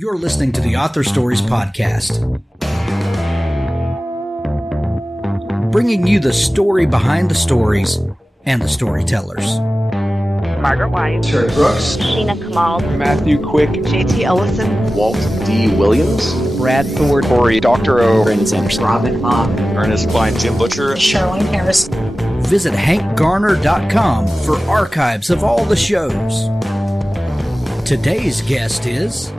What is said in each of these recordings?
You're listening to the Author Stories Podcast, bringing you the story behind the stories and the storytellers. Margaret White, Terry Brooks, Sheena Kamal, Matthew Quick, JT Ellison, Walt D. Williams, Brad Ford, Corey Dr. O, Brandon Sanderson, Robin Mott, Ernest Klein, Jim Butcher, Charlene Harris. Visit hankgarner.com for archives of all the shows. Today's guest is...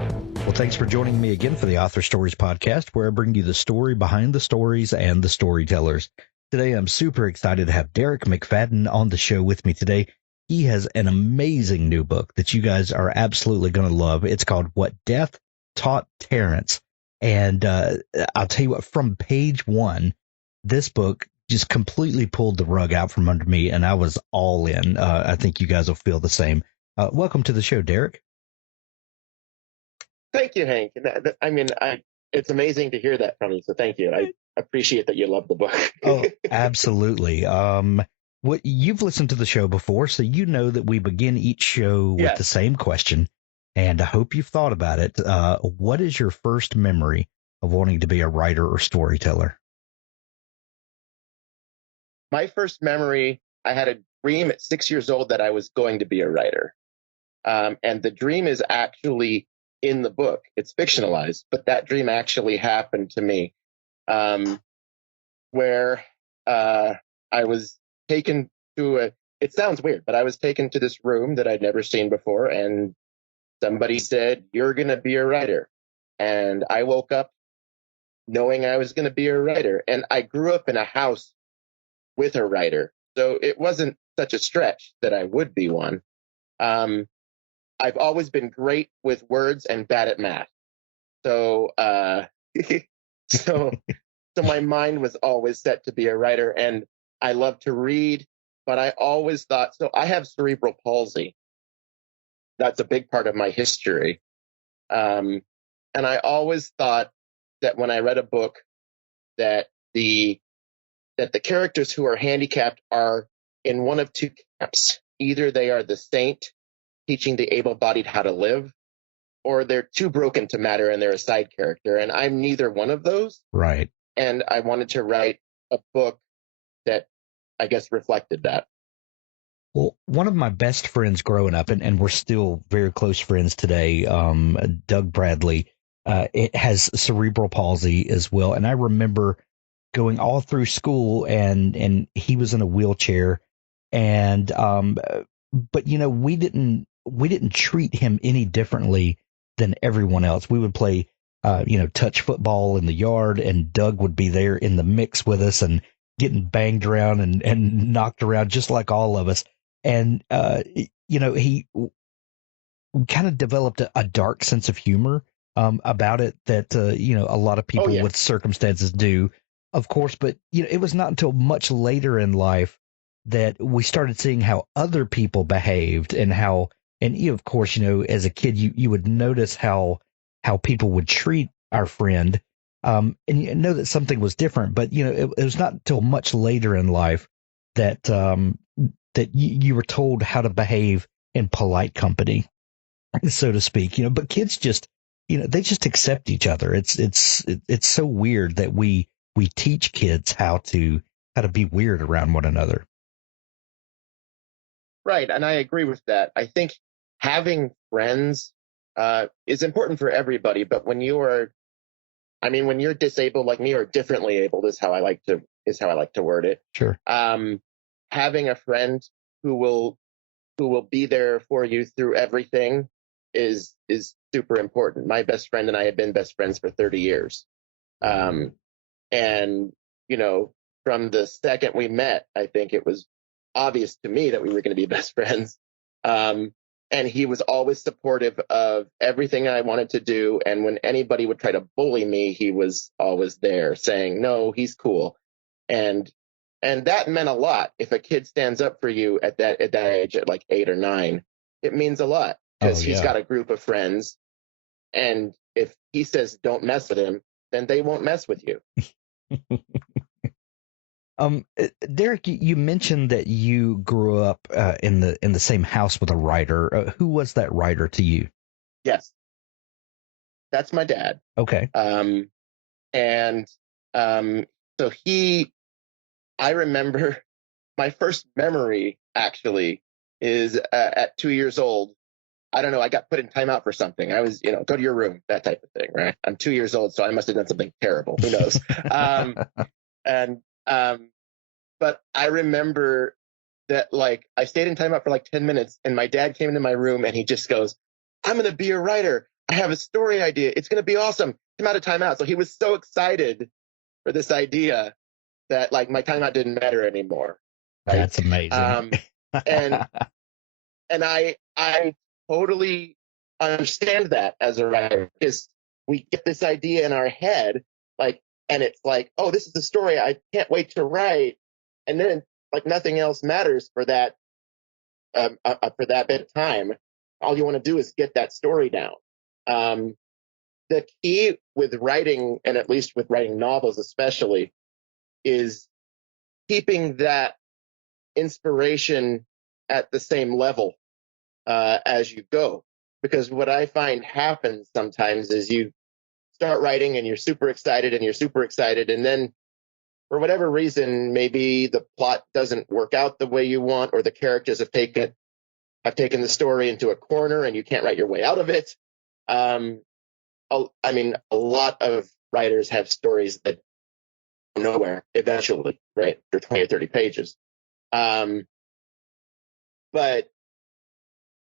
Well, thanks for joining me again for the Author Stories Podcast, where I bring you the story behind the stories and the storytellers. Today, I'm super excited to have Derek McFadden on the show with me today. He has an amazing new book that you guys are absolutely going to love. It's called What Death Taught Terrence. And I'll tell you what, from page one, this book just completely pulled the rug out from under me, and I was all in. I think you guys will feel the same. Welcome to the show, Derek. Thank you, Hank. It's amazing to hear that from you, so thank you. I appreciate that you love the book. Oh, absolutely. What you've listened to the show before, so you know that we begin each show with the same question, and I hope you've thought about it. What is your first memory of wanting to be a writer or storyteller? My first memory, I had a dream at 6 years old that I was going to be a writer. And the dream is actually in the book. It's fictionalized, but that dream actually happened to me, where I was taken to it sounds weird, but I was taken to this room that I'd never seen before, and somebody said, "You're going to be a writer." And I woke up knowing I was going to be a writer. And I grew up in a house with a writer, so it wasn't such a stretch that I would be one. I've always been great with words and bad at math. So, so my mind was always set to be a writer, and I love to read, but I always thought, so I have cerebral palsy. That's a big part of my history. And I always thought that when I read a book that the characters who are handicapped are in one of two camps. Either they are the saint teaching the able-bodied how to live, or they're too broken to matter and they're a side character. And I'm neither one of those. Right. And I wanted to write a book that, I guess, reflected that. Well, one of my best friends growing up, and we're still very close friends today, Doug Bradley, it has cerebral palsy as well. And I remember going all through school, and he was in a wheelchair, and but we didn't treat him any differently than everyone else. We would play touch football in the yard, and Doug would be there in the mix with us and getting banged around and knocked around just like all of us. And he kind of developed a dark sense of humor about it that a lot of people with circumstances do, of course. But it was not until much later in life that we started seeing how other people behaved, and how, and of course, as a kid, you would notice how people would treat our friend, and you know that something was different. But it was not until much later in life that that you were told how to behave in polite company, so to speak. But kids just they just accept each other. It's so weird that we teach kids how to be weird around one another. Right, and I agree with that. I think having friends is important for everybody, but when you're disabled like me, or differently abled is how I like to word it. Sure. Having a friend who will be there for you through everything is super important. My best friend and I have been best friends for 30 years. And from the second we met, I think it was obvious to me that we were going to be best friends. And he was always supportive of everything I wanted to do. And when anybody would try to bully me, he was always there saying, "No, he's cool." And that meant a lot. If a kid stands up for you at that age, at like 8 or 9, it means a lot, because he's got a group of friends. And if he says don't mess with him, then they won't mess with you. Derek, you mentioned that you grew up in the same house with a writer. Who was that writer to you? Yes. that's my dad. Okay. And so I remember my first memory actually is at 2 years old. I don't know. I got put in timeout for something. I was, go to your room, that type of thing, right? I'm 2 years old, so I must have done something terrible. Who knows? And but I remember that, like, I stayed in timeout for like 10 minutes, and my dad came into my room, and he just goes, "I'm going to be a writer. I have a story idea. It's going to be awesome. Come out of timeout." So he was so excited for this idea that, like, my timeout didn't matter anymore. Right? That's amazing. And I totally understand that as a writer, because we get this idea in our head, like, and it's like, oh, this is the story I can't wait to write, and then, like, nothing else matters for that bit of time. All you want to do is get that story down. The key with writing, and at least with writing novels especially, is keeping that inspiration at the same level as you go. Because what I find happens sometimes is you start writing and you're super excited, and then for whatever reason, maybe the plot doesn't work out the way you want, or the characters have taken the story into a corner and you can't write your way out of it. I mean, a lot of writers have stories that go nowhere eventually, right? They're 20 or 30 pages. But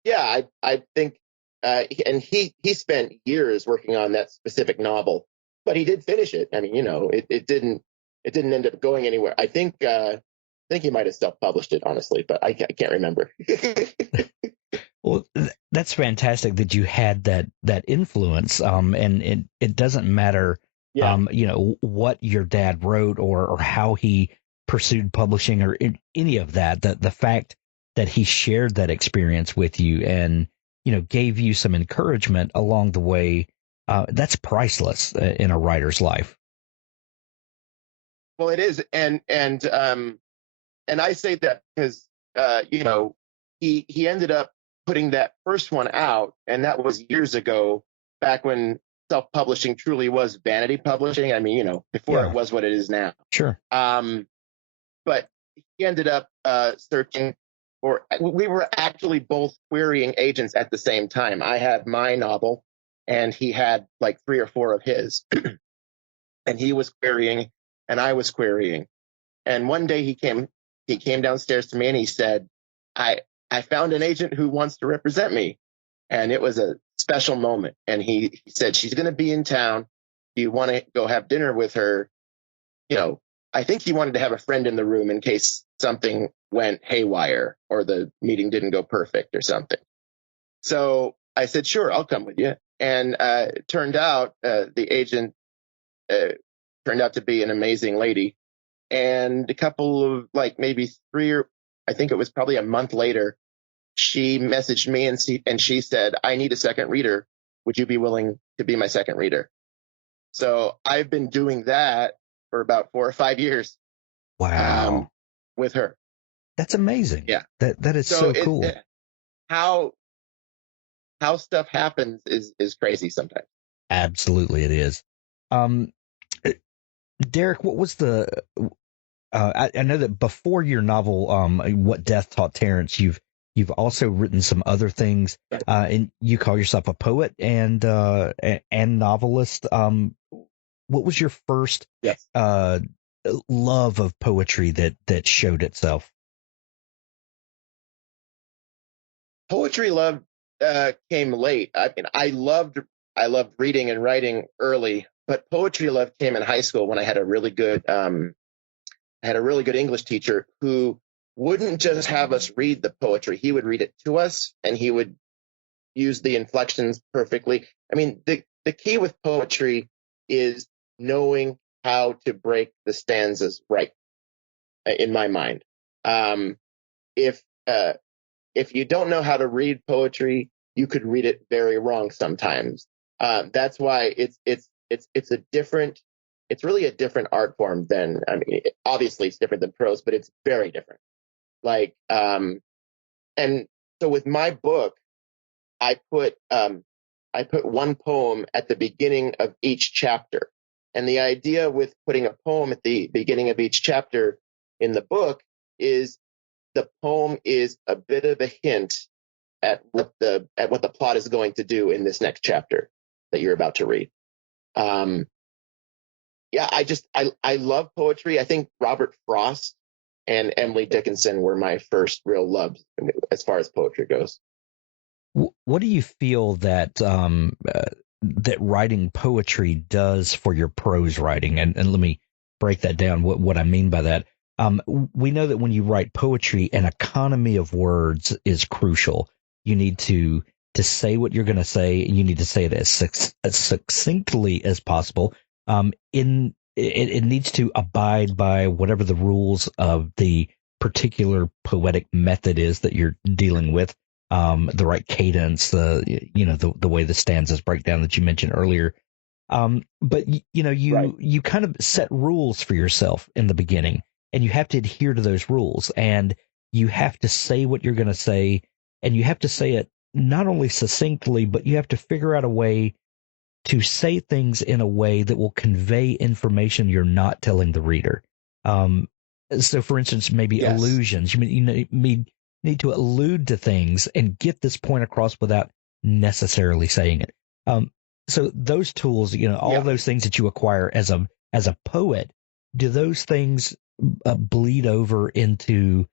yeah, I think, and he spent years working on that specific novel, but he did finish it. I mean, it didn't end up going anywhere. I think he might have self-published it, honestly, but I can't remember. Well, that's fantastic that you had that influence. And it doesn't matter, Yeah. what your dad wrote or how he pursued publishing or any of that. The fact that he shared that experience with you and, gave you some encouragement along the way, that's priceless in a writer's life. Well, it is, and I say that because he ended up putting that first one out, and that was years ago, back when self-publishing truly was vanity publishing. I mean, before it was what it is now. Sure. But he ended up searching for. We were actually both querying agents at the same time. I had my novel, and he had like 3 or 4 of his, and he was querying, and I was querying. And one day he came downstairs to me, and he said, I found an agent who wants to represent me. And it was a special moment. And he said, she's going to be in town. Do you want to go have dinner with her? I think he wanted to have a friend in the room in case something went haywire or the meeting didn't go perfect or something. So I said, sure, I'll come with you. And it turned out the agent turned out to be an amazing lady. And a couple of, like, maybe 3 or I think it was probably a month later, she messaged me and she said, I need a second reader. Would you be willing to be my second reader? So I've been doing that for about 4 or 5 years. Wow. With her. That's amazing. Yeah. That is so cool. How stuff happens is crazy sometimes. Absolutely it is. Derek, what was the I know that before your novel, What Death Taught Terrence, you've also written some other things, and you call yourself a poet and novelist. What was your first love of poetry that showed itself? Poetry love came late. I mean, I loved reading and writing early, but poetry love came in high school when I had a really good English teacher who wouldn't just have us read the poetry. He would read it to us, and he would use the inflections perfectly. I mean, the key with poetry is knowing how to break the stanzas right, in my mind. If you don't know how to read poetry, you could read it very wrong sometimes. That's why it's really a different art form than, I mean, obviously it's different than prose, but it's very different. Like, and so with my book, I put I put one poem at the beginning of each chapter. And the idea with putting a poem at the beginning of each chapter in the book is the poem is a bit of a hint at what the plot is going to do in this next chapter that you're about to read. Yeah, I love poetry. I think Robert Frost and Emily Dickinson were my first real loves as far as poetry goes. What do you feel that that writing poetry does for your prose writing? And let me break that down. What I mean by that, we know that when you write poetry, an economy of words is crucial. You need to say what you're going to say, and you need to say it as succinctly as possible. It needs to abide by whatever the rules of the particular poetic method is that you're dealing with. The right cadence, the way the stanzas break down that you mentioned earlier. But Right. you kind of set rules for yourself in the beginning, and you have to adhere to those rules, and you have to say what you're going to say, and you have to say it not only succinctly, but you have to figure out a way to say things in a way that will convey information you're not telling the reader. So, for instance, maybe Yes. allusions. You need to allude to things and get this point across without necessarily saying it. So those tools, all those things that you acquire as a poet, do those things bleed over into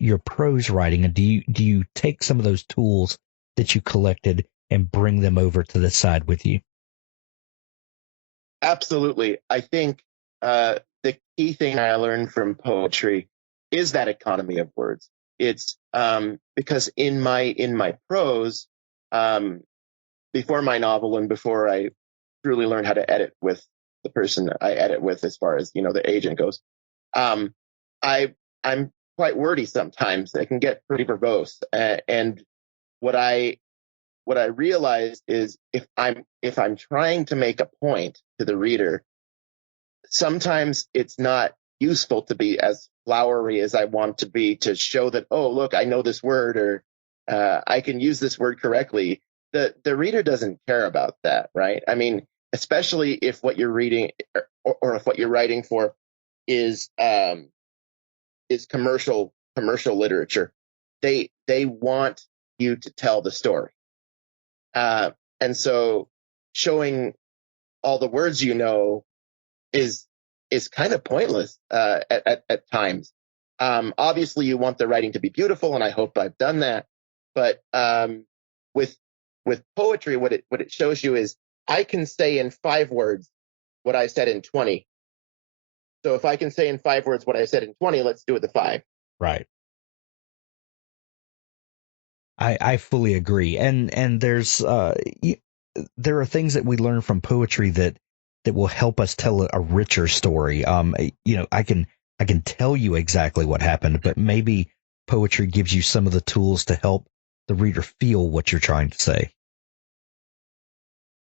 your prose writing? And do you take some of those tools that you collected and bring them over to the side with you? Absolutely. I think the key thing I learned from poetry is that economy of words. It's because in my prose, before my novel and before I truly learned how to edit with the person I edit with, as far as the agent goes, I'm quite wordy sometimes. I can get pretty verbose, and what I realized is if I'm trying to make a point to the reader, sometimes it's not useful to be as flowery as I want to be to show that, oh, look, I know this word, or I can use this word correctly. The reader doesn't care about that, right? I mean, especially if what you're reading or if what you're writing for is commercial literature. They want you to tell the story. And so showing all the words is kind of pointless at times. Obviously, you want the writing to be beautiful, and I hope I've done that. But with poetry, what it shows you is I can say in 5 words what I said in 20. So if I can say in 5 words what I said in 20, let's do it the 5. Right. I fully agree. And there's there are things that we learn from poetry that will help us tell a richer story. I can tell you exactly what happened, but maybe poetry gives you some of the tools to help the reader feel what you're trying to say.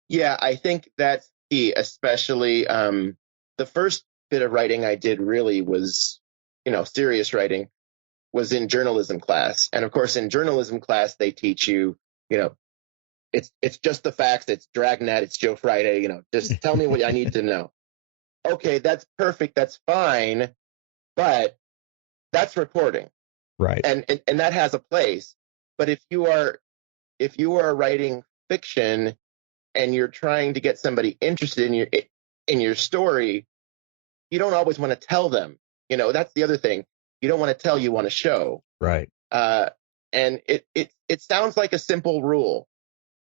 Yeah, I think that's key, especially the first bit of writing I did really was, serious writing was in journalism class. And of course, in journalism class, they teach you, it's just the facts. It's Dragnet. It's Joe Friday. Just tell me what I need to know. Okay, that's perfect. That's fine. But that's reporting. Right. And that has a place. But if you are writing fiction and you're trying to get somebody interested in your story, you don't always want to tell them. That's the other thing. You don't want to tell, you want to show. Right. And it sounds like a simple rule,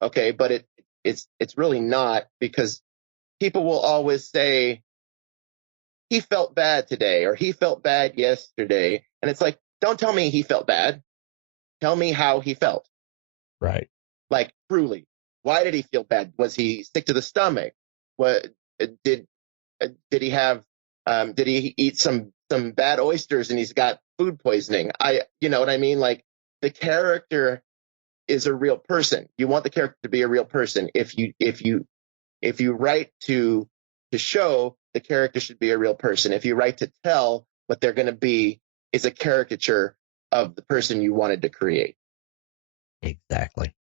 okay, but it's really not, because people will always say he felt bad today or he felt bad yesterday, and it's like, don't tell me he felt bad. Tell me how he felt. Right. Like, truly, why did he feel bad? Was he sick to the stomach? What did he have? Did he eat some bad oysters and he's got food poisoning? You know what I mean? Like, the character is a real person. You want the character to be a real person. If you write to show, the character should be a real person. If you write to tell, what they're going to be is a caricature of the person you wanted to create. Exactly.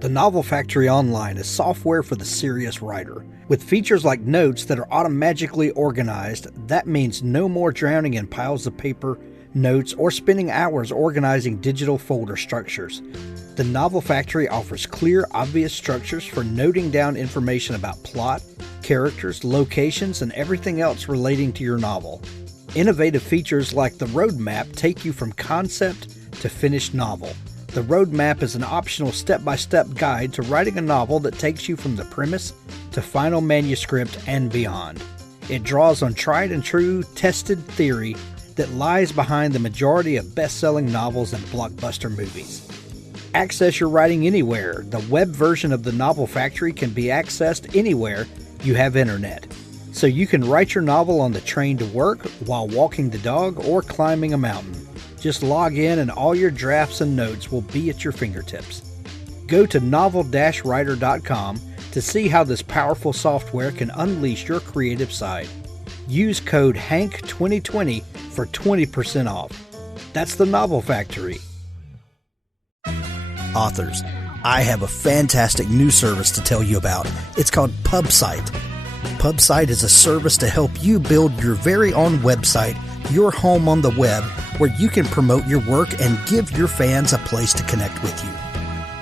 The Novel Factory Online is software for the serious writer. With features like notes that are automatically organized, that means no more drowning in piles of paper, notes, or spending hours organizing digital folder structures. The Novel Factory offers clear, obvious structures for noting down information about plot, characters, locations, and everything else relating to your novel. Innovative features like the roadmap take you from concept to finished novel. The roadmap is an optional step-by-step guide to writing a novel that takes you from the premise to final manuscript and beyond. It draws on tried and true, tested theory that lies behind the majority of best-selling novels and blockbuster movies. Access your writing anywhere. The web version of the Novel Factory can be accessed anywhere you have internet. So you can write your novel on the train to work, while walking the dog, or climbing a mountain. Just log in and all your drafts and notes will be at your fingertips. Go to novel-writer.com to see how this powerful software can unleash your creative side. Use code HANK2020 for 20% off. That's the Novel Factory. Authors, I have a fantastic new service to tell you about. It's called Pubsite. Pubsite is a service to help you build your very own website, your home on the web, where you can promote your work and give your fans a place to connect with you.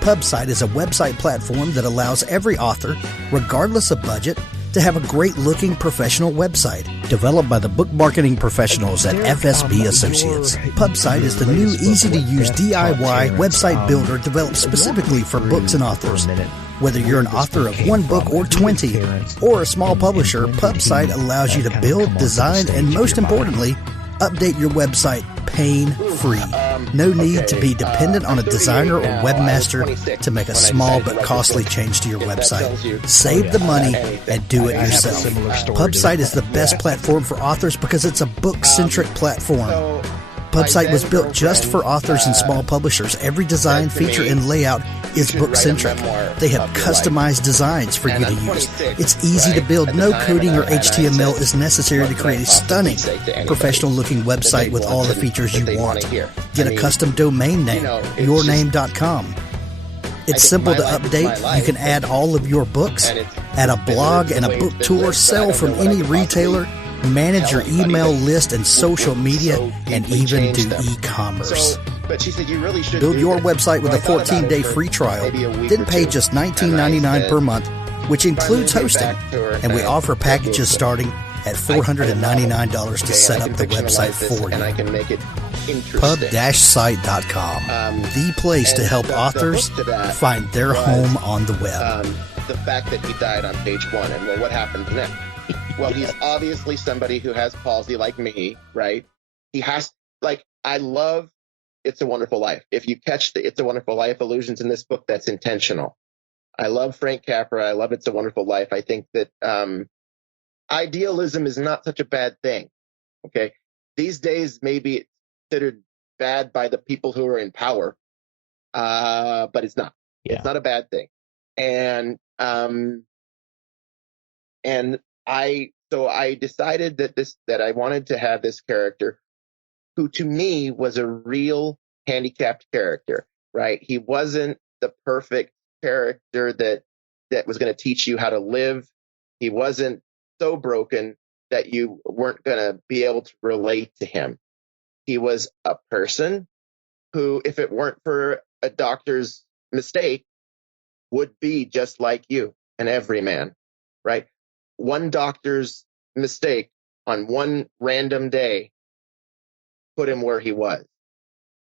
Pubsite is a website platform that allows every author, regardless of budget, to have a great-looking professional website. Developed by the book marketing professionals at FSB Associates, Pubsite is the new easy-to-use DIY website builder developed specifically for books and authors. Whether you're an author of one book or 20, or a small publisher, Pubsite allows you to build, design, and most importantly, update your website pain-free. No need to be dependent on a designer or webmaster to make a small but costly change to your website. Save the money and do it yourself. Pubsite is the best platform for authors because it's a book-centric platform. Pubsite was built just for authors and small publishers. Every design, feature, and layout is book-centric. They have customized designs for you to use. It's easy to build. No coding or HTML is necessary to create a stunning, professional-looking website with all the features you want. Get a custom domain name, yourname.com. It's simple to update. You can add all of your books, add a blog and a book tour, sell from any retailer, manage your email list and social media, and even do e-commerce. Build your website with a 14-day free trial, then pay just $19.99 per month, which includes hosting, and we offer packages starting at $499 to set up the website for you. Pub-site.com, the place to help authors find their home on the web. The fact that he died on page 1, and well, what happened next? Well, he's obviously somebody who has palsy like me, right? He has, like, I love It's a Wonderful Life. If you catch the It's a Wonderful Life allusions in this book, that's intentional. I love Frank Capra. I love It's a Wonderful Life. I think that idealism is not such a bad thing, okay? These days, maybe it's considered bad by the people who are in power, but it's not. Yeah. It's not a bad thing. And I decided that I wanted to have this character who to me was a real handicapped character, right? He wasn't the perfect character that was going to teach you how to live. He wasn't so broken that you weren't going to be able to relate to him. He was a person who, if it weren't for a doctor's mistake, would be just like you, an everyman, right? One doctor's mistake on one random day put him where he was.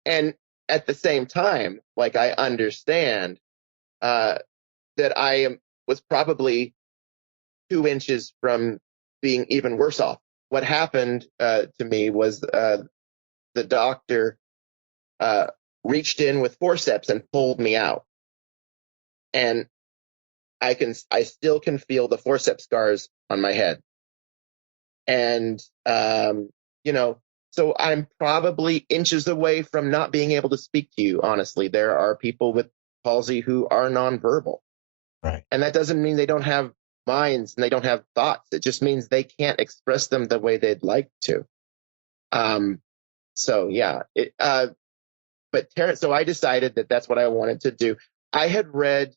And at the same time, like, I understand that was probably 2 inches from being even worse off. What happened to me was the doctor reached in with forceps and pulled me out. And I still can feel the forceps scars on my head. And, so I'm probably inches away from not being able to speak to you, honestly. There are people with palsy who are nonverbal. Right. And that doesn't mean they don't have minds and they don't have thoughts. It just means they can't express them the way they'd like to. So, yeah. But Terrance, so I decided that that's what I wanted to do. I had read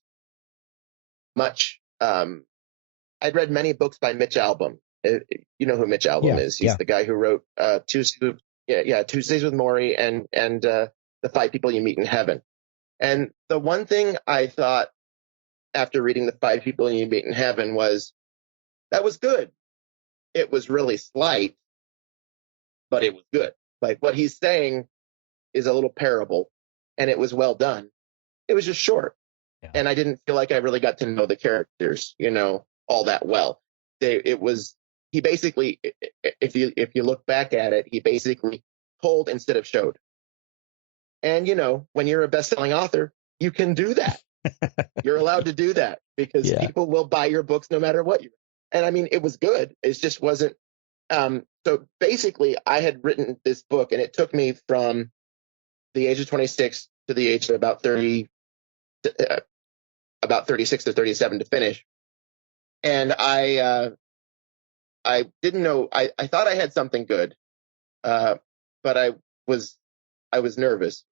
I'd read many books by Mitch Albom. You know who Mitch Albom is? He's the guy who wrote Tuesdays with Morrie and The Five People You Meet in Heaven. And the one thing I thought after reading The Five People You Meet in Heaven was that was good. It was really slight, but it was good. Like what he's saying is a little parable, and it was well done. It was just short, and I didn't feel like I really got to know the characters, all that well. He basically, if you look back at it, he basically told instead of showed. And when you're a best-selling author, you can do that. You're allowed to do that because people will buy your books no matter what you. And I mean, it was good. It just wasn't. So basically, I had written this book, and it took me from the age of 26 to the age of about 36 to 37 to finish. And I didn't know. I thought I had something good, but I was nervous.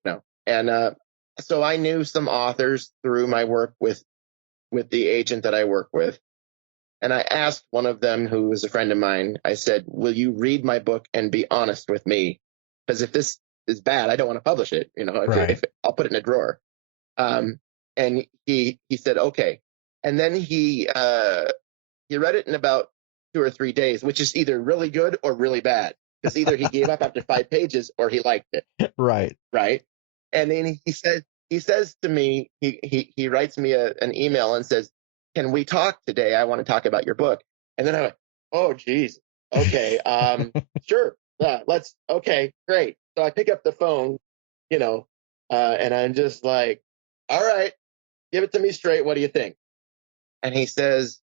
And so I knew some authors through my work with the agent that I work with. And I asked one of them, who was a friend of mine, I said, will you read my book and be honest with me? Because if this is bad, I don't want to publish it. If I'll put it in a drawer. And he said, okay. And then he read it in about 2 or 3 days, which is either really good or really bad. Because either he gave up after 5 pages or he liked it. Right. And then he says to me, he writes me an email and says, can we talk today? I want to talk about your book. And then I went, oh, geez. Okay. Sure. Yeah, okay, great. So I pick up the phone, and I'm just like, all right, give it to me straight. What do you think? And he says,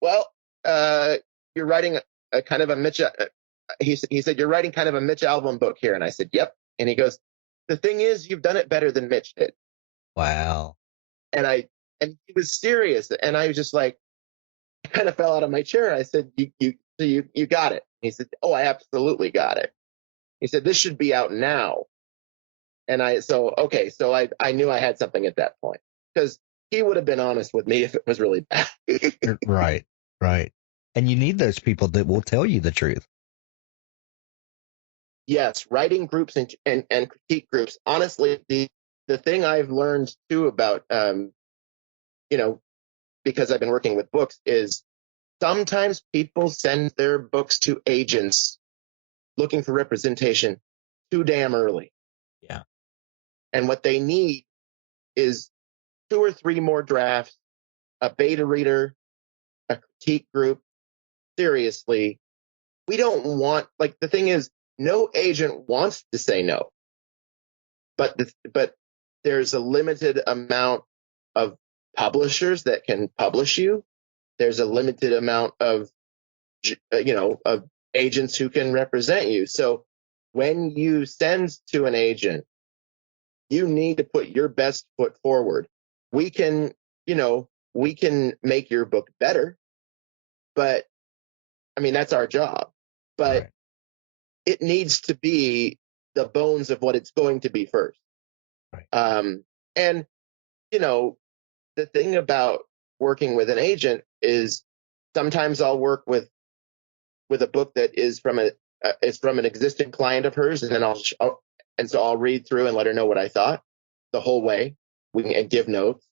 well, you're writing a kind of a Mitch. He said, you're writing kind of a Mitch Albom book here. And I said, yep. And he goes, the thing is, you've done it better than Mitch did. Wow. And he was serious. And I was just like, I kind of fell out of my chair. I said, you got it. He said, oh, I absolutely got it. He said, this should be out now. And I knew I had something at that point, because he would have been honest with me if it was really bad. Right. And you need those people that will tell you the truth. Yes, writing groups and critique groups. Honestly, the thing I've learned too about, because I've been working with books, is sometimes people send their books to agents looking for representation too damn early. Yeah. And what they need is 2 or 3 more drafts, a beta reader, a critique group. Seriously, we don't want, the thing is, no agent wants to say no, but there's a limited amount of publishers that can publish you. There's a limited amount of agents who can represent you. So when you send to an agent, you need to put your best foot forward. We can make your book better, but I mean, that's our job, but it needs to be the bones of what it's going to be first. Right. And the thing about working with an agent is sometimes I'll work with a book that is from an existing client of hers, and then I'll read through and let her know what I thought the whole way. We can give notes.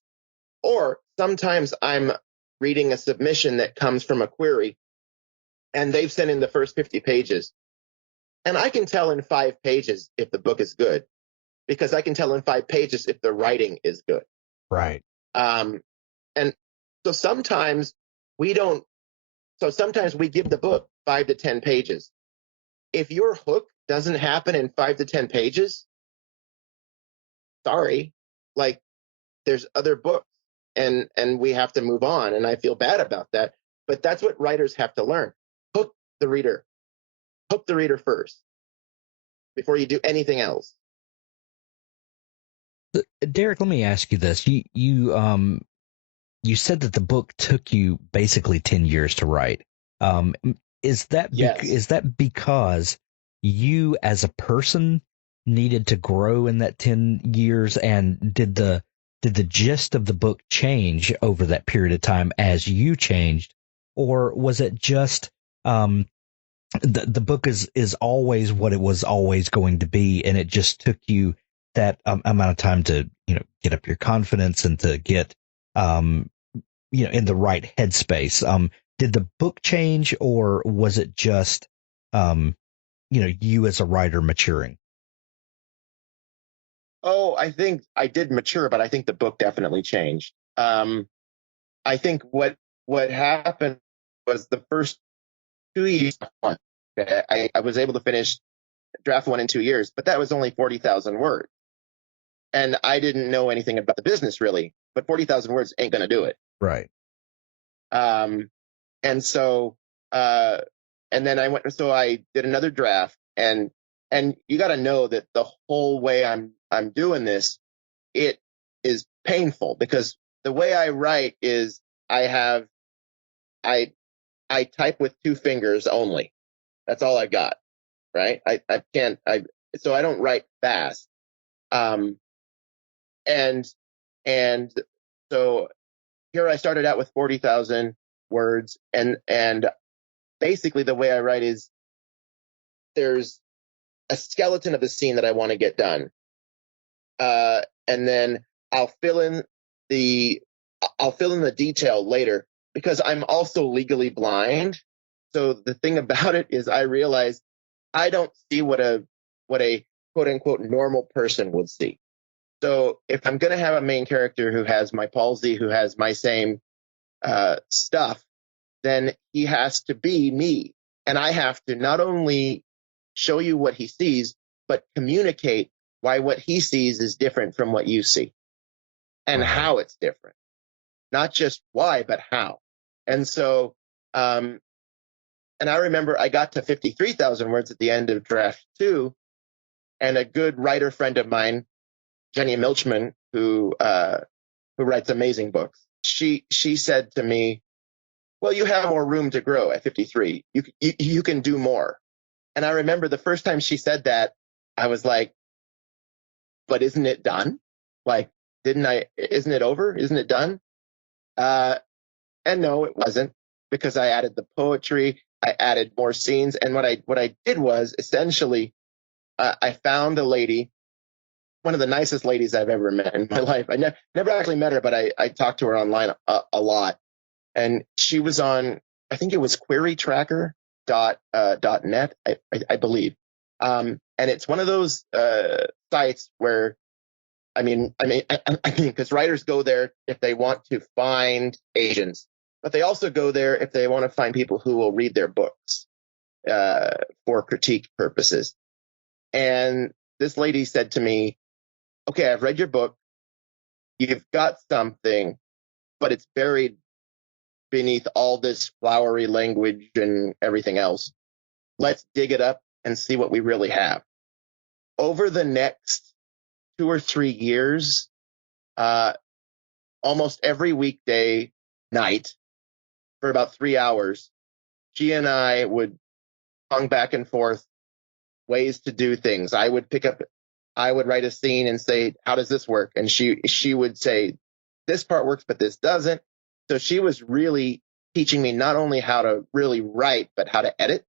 Or sometimes I'm reading a submission that comes from a query, and they've sent in the first 50 pages. And I can tell in 5 pages if the book is good, because I can tell in 5 pages if the writing is good. Right. And so sometimes we give the book 5 to 10 pages. If your hook doesn't happen in 5 to 10 pages, sorry, there's other books, and we have to move on. And I feel bad about that, but that's what writers have to learn. Hook the reader first before you do anything else. Derek, let me ask you this. You said that the book took you basically 10 years to write. Is that because you as a person needed to grow in that 10 years? And did the did the gist of the book change over that period of time as you changed, or was it just the book is always what it was always going to be, and it just took you that amount of time to get up your confidence and to get in the right headspace? Did the book change, or was it just you as a writer maturing? Oh, I think I did mature, but I think the book definitely changed. I think what happened was the first 2 years. I was able to finish draft 1 in 2 years, but that was only 40,000 words. And I didn't know anything about the business really, but 40,000 words ain't going to do it. Right. And so, and then I did another draft, and you got to know that the whole way I'm doing this, it is painful, because the way I write is I type with 2 fingers only. That's all I got. Right. So I don't write fast. And so here I started out with 40,000 words, and basically the way I write is there's a skeleton of the scene that I want to get done. And then I'll fill in the detail later, because I'm also legally blind. So the thing about it is I realize I don't see what a quote unquote normal person would see. So if I'm going to have a main character who has my palsy, who has my same stuff, then he has to be me. And I have to not only show you what he sees, but communicate why what he sees is different from what you see, and how it's different. Not just why, but how. And so, and I remember I got to 53,000 words at the end of draft 2, and a good writer friend of mine, Jenny Milchman, who writes amazing books, she said to me, well, you have more room to grow at 53. You can do more. And I remember the first time she said that, I was like, but isn't it done? Like, isn't it over? Isn't it done? And no, it wasn't, because I added the poetry, I added more scenes. And what I did was essentially, I found a lady, one of the nicest ladies I've ever met in my life. I never actually met her, but I talked to her online a lot. And she was on, I think it was querytracker.net, I believe. And it's one of those sites where, I mean, because writers go there if they want to find agents, but they also go there if they want to find people who will read their books for critique purposes. And this lady said to me, okay, I've read your book. You've got something, but it's buried beneath all this flowery language and everything else. Let's dig it up and see what we really have. Over the next 2 or 3 years, almost every weekday night for about 3 hours, she and I would hung back and forth ways to do things. I would write a scene and say, how does this work? And she would say, this part works, but this doesn't. So she was really teaching me not only how to really write, but how to edit.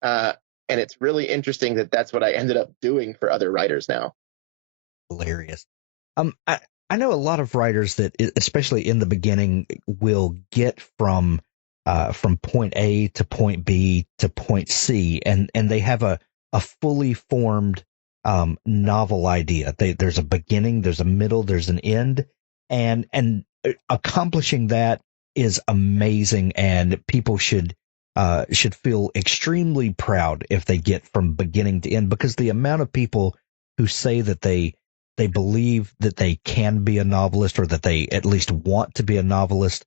And it's really interesting that that's what I ended up doing for other writers now. Hilarious. I know a lot of writers that, especially in the beginning, will get from point A to point B to point C, and they have a fully formed novel idea. There's a beginning, there's a middle, there's an end, and accomplishing that is amazing, and people should feel extremely proud if they get from beginning to end, because the amount of people who say that they believe that they can be a novelist, or that they at least want to be a novelist,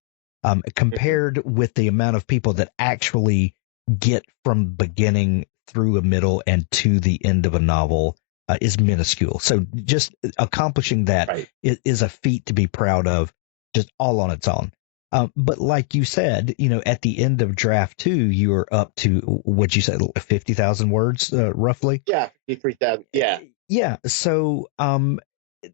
compared with the amount of people that actually get from beginning through a middle and to the end of a novel, is minuscule. So just accomplishing that is a feat to be proud of, just all on its own. But like you said, at the end of draft 2, you were up to, what you said, 50,000 words, roughly? Yeah, 53,000. Yeah. Yeah. So,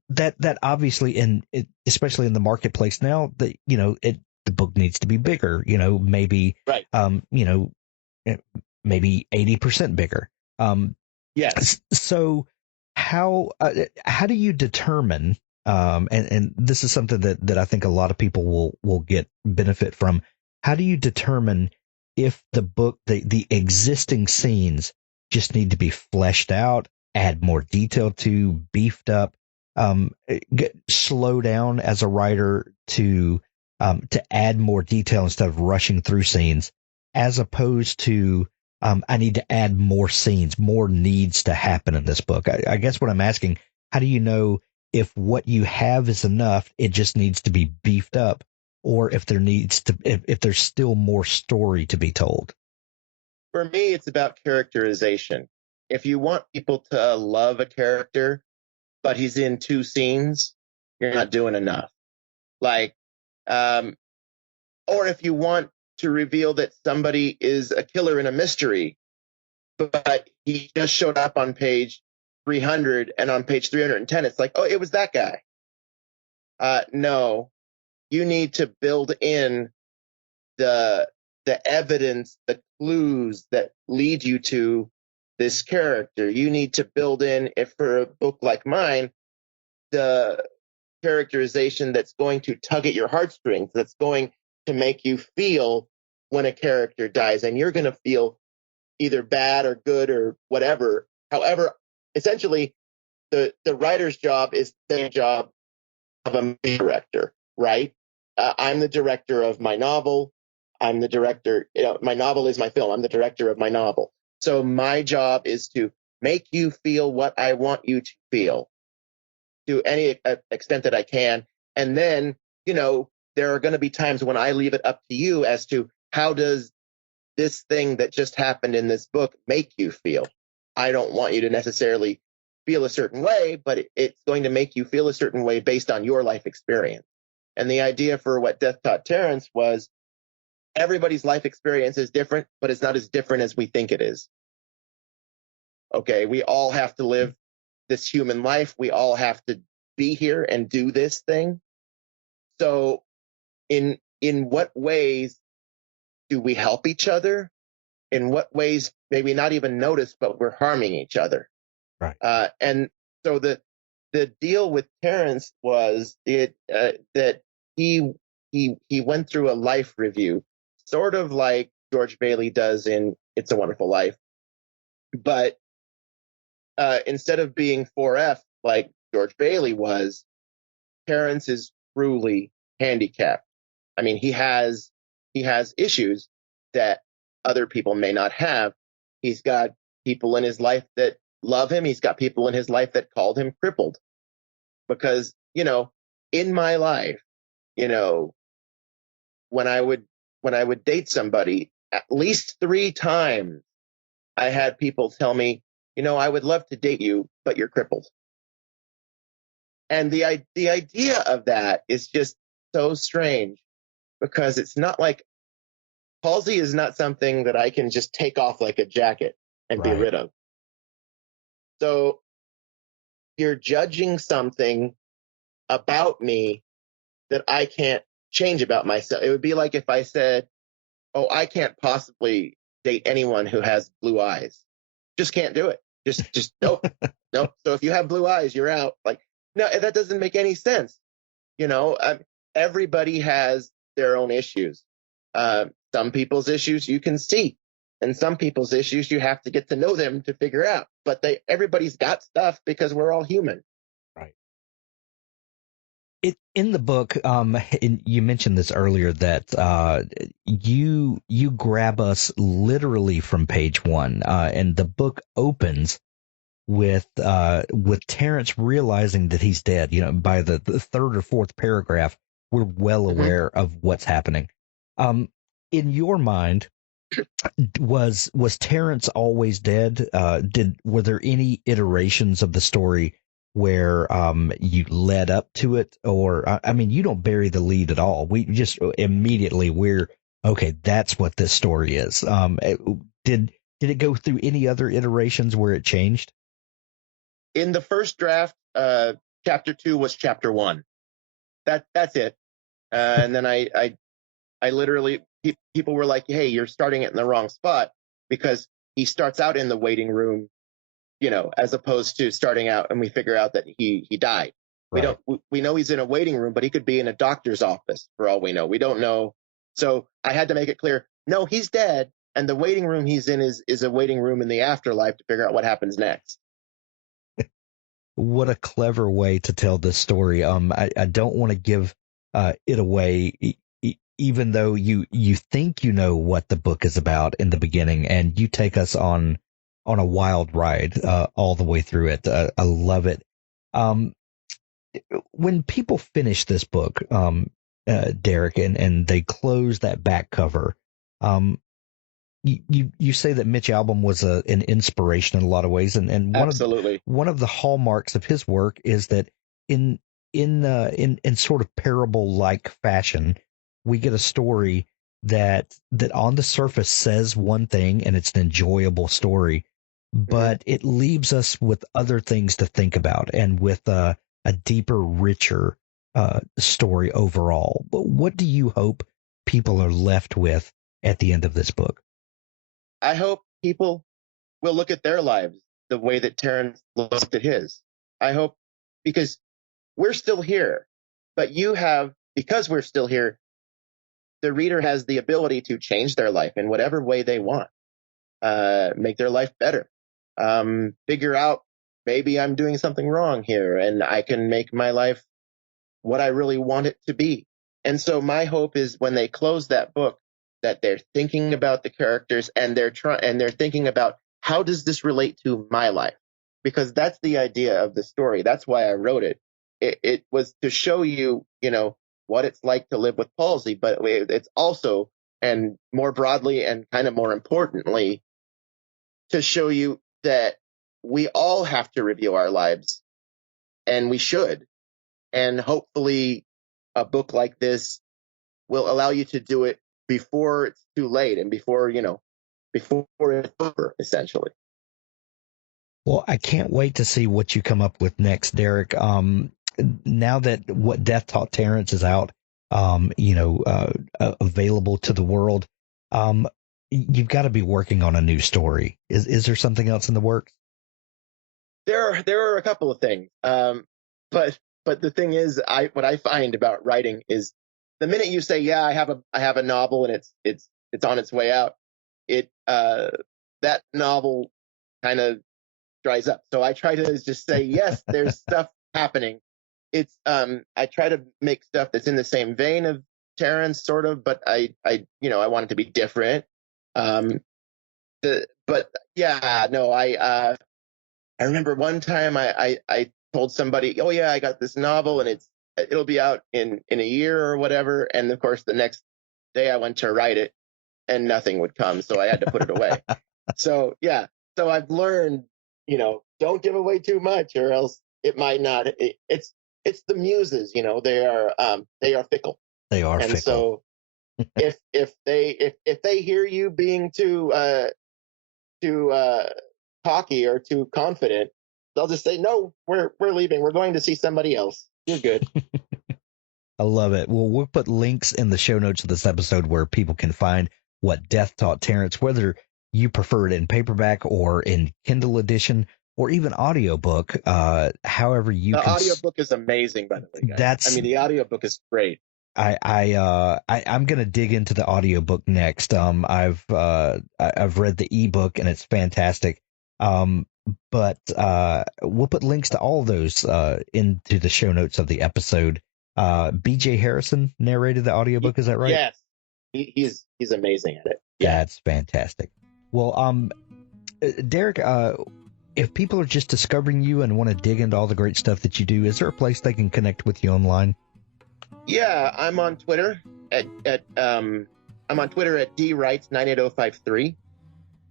that obviously, especially in the marketplace now, that the book needs to be bigger. Maybe Right. Maybe 80% bigger. Yes. So how do you determine? And this is something that I think a lot of people will get benefit from. How do you determine if the book, the existing scenes just need to be fleshed out, add more detail to, beefed up, slow down as a writer to add more detail instead of rushing through scenes, as opposed to I need to add more scenes, more needs to happen in this book. I guess what I'm asking, how do you know if what you have is enough, it just needs to be beefed up, or if if there's still more story to be told? For me, it's about characterization. If you want people to love a character, but he's in 2 scenes, you're not doing enough. Like, or if you want to reveal that somebody is a killer in a mystery, but he just showed up on page 300, and on page 310, it's like, oh, it was that guy. No, you need to build in the evidence, the clues that lead you to this character. You need to build in, if for a book like mine, the characterization that's going to tug at your heartstrings, that's going to make you feel when a character dies, and you're going to feel either bad or good or whatever. However, essentially, the writer's job is the same job of a director, right? I'm the director of my novel. I'm the director. My novel is my film. I'm the director of my novel. So my job is to make you feel what I want you to feel to any extent that I can. And then, there are going to be times when I leave it up to you as to how does this thing that just happened in this book make you feel. I don't want you to necessarily feel a certain way, but it's going to make you feel a certain way based on your life experience. And the idea for what Death Taught Terrence was, everybody's life experience is different, but it's not as different as we think it is. Okay, we all have to live this human life. We all have to be here and do this thing. So in what ways do we help each other? In what ways maybe not even notice, but we're harming each other? Right. And so the deal with Terrence was that he went through a life review, sort of like George Bailey does in It's a Wonderful Life, but instead of being 4F like George Bailey was, Terrence is truly handicapped. I mean, he has issues that other people may not have. He's got people in his life that love him. He's got people in his life that called him crippled. Because, in my life, when I would date somebody, at least 3 times I had people tell me, I would love to date you, but you're crippled. And the idea of that is just so strange, because it's not like palsy is not something that I can just take off like a jacket and be rid of. So you're judging something about me that I can't change about myself. It would be like if I said, oh, I can't possibly date anyone who has blue eyes. Just can't do it. Just nope. Nope. So if you have blue eyes, you're out. Like, no, that doesn't make any sense. Everybody has their own issues. Some people's issues you can see, and some people's issues you have to get to know them to figure out. But everybody's got stuff because we're all human. Right. In the book, you mentioned this earlier, that you grab us literally from page 1, and the book opens with Terrence realizing that he's dead. By the 3rd or 4th paragraph, we're well aware of what's happening. In your mind, was Terrence always dead? Were there any iterations of the story where you led up to it? Or I mean, you don't bury the lead at all. We just immediately okay, that's what this story is. Did it go through any other iterations where it changed? In the first draft, chapter 2 was chapter 1. That's it. And then I literally, people were like, hey, you're starting it in the wrong spot, because he starts out in the waiting room, as opposed to starting out and we figure out that he died. Right. We know he's in a waiting room, but he could be in a doctor's office for all we know. We don't know. So I had to make it clear, no, he's dead. And the waiting room he's in is a waiting room in the afterlife to figure out what happens next. What a clever way to tell this story. I don't want to give it away, even though you think you know what the book is about in the beginning, and you take us on a wild ride all the way through it. I love it. When people finish this book, Derek, and they close that back cover, you say that Mitch Albom was an inspiration in a lot of ways, and Absolutely. one of the hallmarks of his work is that in sort of parable like fashion, we get a story that on the surface says one thing and it's an enjoyable story, but it leaves us with other things to think about and with a deeper, richer story overall. But what do you hope people are left with at the end of this book? I hope people will look at their lives the way that Terrance looked at his. I hope, because we're still here, but because we're still here, the reader has the ability to change their life in whatever way they want, make their life better, figure out maybe I'm doing something wrong here and I can make my life what I really want it to be. And so my hope is when they close that book, that they're thinking about the characters and they're thinking about, how does this relate to my life? Because that's the idea of the story. That's why I wrote it. It was to show you, what it's like to live with palsy, but it's also, and more broadly and kind of more importantly, to show you that we all have to review our lives, and we should. And hopefully a book like this will allow you to do it before it's too late and before it's over, essentially. Well, I can't wait to see what you come up with next, Derek. Now that what Death Taught Terrence is out, available to the world, you've got to be working on a new story. Is there something else in the works? There are a couple of things. But the thing is, what I find about writing is, the minute you say, yeah, I have a novel and it's on its way out, that novel kind of dries up. So I try to just say, yes, there's stuff happening. It's I try to make stuff that's in the same vein of Terrance, sort of, but I want it to be different. But yeah, no, I remember one time I told somebody, oh yeah, I got this novel and it'll be out in a year or whatever. And of course, the next day I went to write it and nothing would come. So I had to put it away. So yeah, so I've learned, don't give away too much or else it might not. It's the muses, they are fickle. They are and fickle. So if they hear you being too cocky or too confident, they'll just say, no, we're leaving. We're going to see somebody else. You're good. I love it. Well, we'll put links in the show notes of this episode where people can find what Death Taught Terrence, whether you prefer it in paperback or in Kindle edition or even audiobook, however you the can. The audiobook is amazing, by the way, guys. The audiobook is great. I'm going to dig into the audiobook next. I've read the ebook and it's fantastic. But we'll put links to all of those into the show notes of the episode. BJ Harrison narrated the audiobook, is that right? Yes. He's amazing at it. Yeah. That's fantastic. Well, Derek, if people are just discovering you and want to dig into all the great stuff that you do, is there a place they can connect with you online? Yeah, I'm on Twitter at dwrites98053,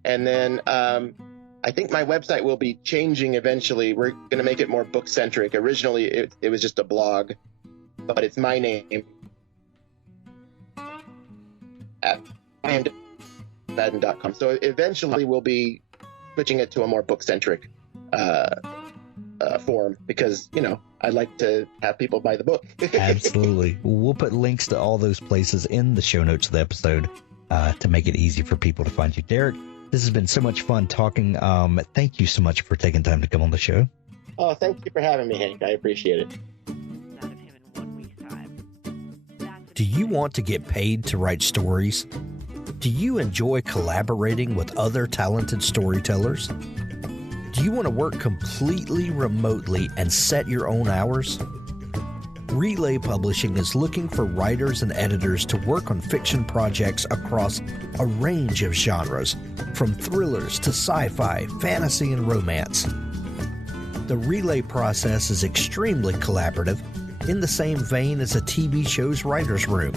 and then I think my website will be changing eventually. We're going to make it more book centric. Originally, it was just a blog, but it's my name at McFadden.com. So eventually, we'll be switching it to a more book centric form because, I like to have people buy the book. Absolutely. We'll put links to all those places in the show notes of the episode to make it easy for people to find you. Derek, this has been so much fun talking. Thank you so much for taking time to come on the show. Oh, thank you for having me, Hank. I appreciate it. Do you want to get paid to write stories? Do you enjoy collaborating with other talented storytellers? Do you want to work completely remotely and set your own hours? Relay Publishing is looking for writers and editors to work on fiction projects across a range of genres, from thrillers to sci-fi, fantasy, and romance. The Relay process is extremely collaborative, in the same vein as a TV show's writer's room.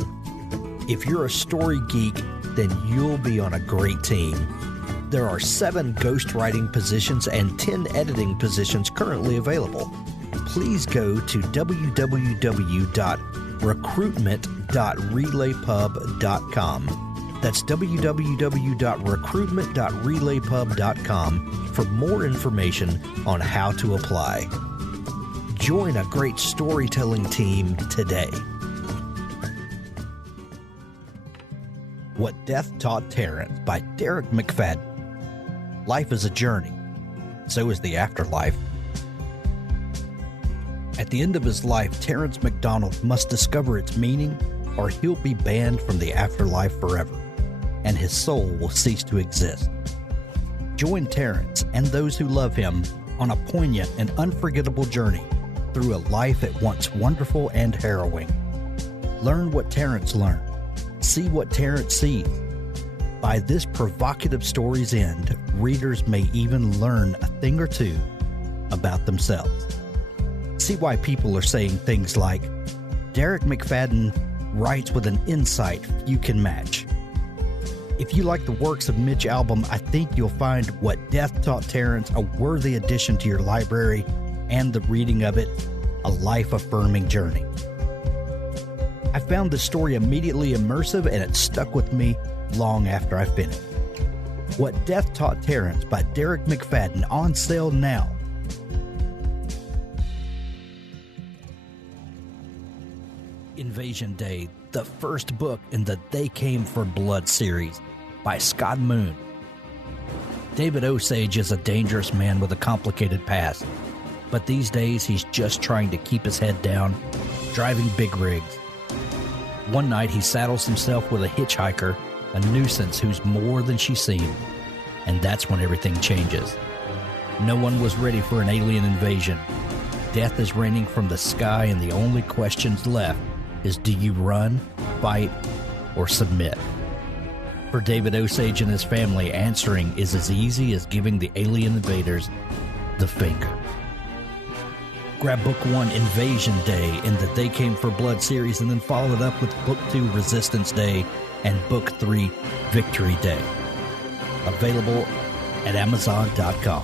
If you're a story geek, then you'll be on a great team. There are 7 ghostwriting positions and 10 editing positions currently available. Please go to www.recruitment.relaypub.com. That's www.recruitment.relaypub.com for more information on how to apply. Join a great storytelling team today. What Death Taught Terrence by Derek McFadden. Life is a journey. So is the afterlife. At the end of his life, Terrance McDonald must discover its meaning, or he'll be banned from the afterlife forever, and his soul will cease to exist. Join Terrance and those who love him on a poignant and unforgettable journey through a life at once wonderful and harrowing. Learn what Terrance learned. See what Terrance sees. By this provocative story's end, readers may even learn a thing or two about themselves. See why people are saying things like, Derek McFadden writes with an insight few can match. If you like the works of Mitch Albom, I think you'll find What Death Taught Terrence a worthy addition to your library, and the reading of it a life-affirming journey. I found the story immediately immersive, and it stuck with me long after I finished. What Death Taught Terrence by Derek McFadden, on sale now. Invasion Day, the first book in the They Came for Blood series by Scott Moon. David Osage is a dangerous man with a complicated past, but these days he's just trying to keep his head down, driving big rigs. One night he saddles himself with a hitchhiker, a nuisance who's more than she seemed, and that's when everything changes. No one was ready for an alien invasion. Death is raining from the sky, and the only questions left is, do you run, fight, or submit? For David Osage and his family, answering is as easy as giving the alien invaders the finger. Grab Book 1, Invasion Day, in the They Came for Blood series, and then follow it up with Book 2, Resistance Day, and Book 3, Victory Day. Available at Amazon.com.